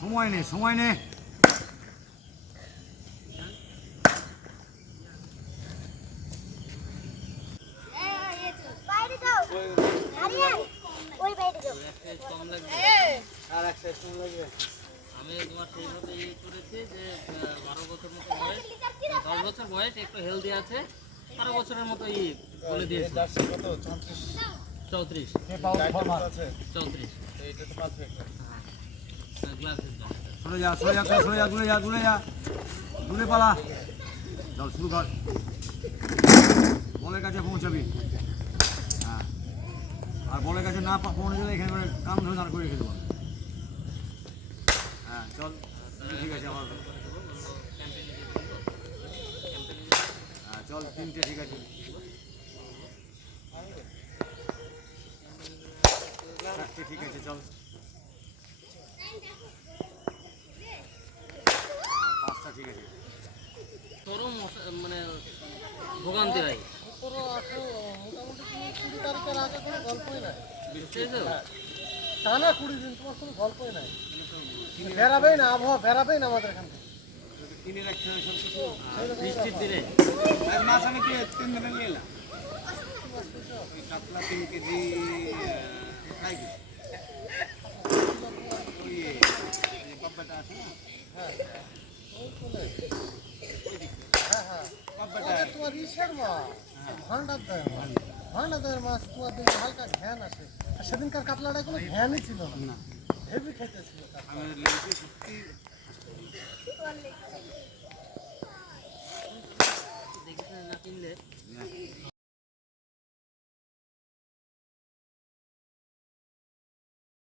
সময় নেই সময় নেই আমি তোমার সেইভাবে করেছি যে 12 বছর মতো বয়স, 10 বছর বয়স, একটু হেলদি আছে, 12 বছরের মতো বলে দিয়েছি। 34 সরে যা সরে যা সরে যা দূরে যা দূরে যা দূরে পালা চল শুরু কর বলের কাছে পৌঁছাবি হ্যাঁ আর বলের কাছে না পৌঁছে গেলে এখানে করে কাম ধরে দাঁড় করে রেখে দেবো হ্যাঁ চল ঠিক আছে আমার হ্যাঁ চল 3টে ঠিক আছে 4টে ঠিক আছে চল 5টা ঠিক আছে চরম মানে ভোগান্তি হয় মোটামুটি 20 তারিখের আগে কোনো গল্পই নাই বুঝতেছো টানা 20 দিন তোমার কোনো গল্পই নাই বেরাবেই না আবহাওয়া বেরাবেই না আমাদের এখান থেকে কিনে রাখতে হবে সব কিছু বৃষ্টির দিনে মাছ আমি কি 3 দিনে নিয়ে এলাম ওই কাতলা 3 কেজি খাই কি ওই পাপ্পাটা আছে না হ্যাঁ ওই কোলে ওই দিকে হ্যাঁ হ্যাঁ পাপ্পাটা তোমার ইসের মাছ ভান্ডার দেয় ভান্ডার দেয় মাছ তোমার দিন হালকা ঘ্যান আছে আর সেদিনকার কাতলাটা কোনো ঘ্যানই ছিল না হেভি খেতে ছিল আমি লেগেছি সত্যি দেখেছেন না কিনলে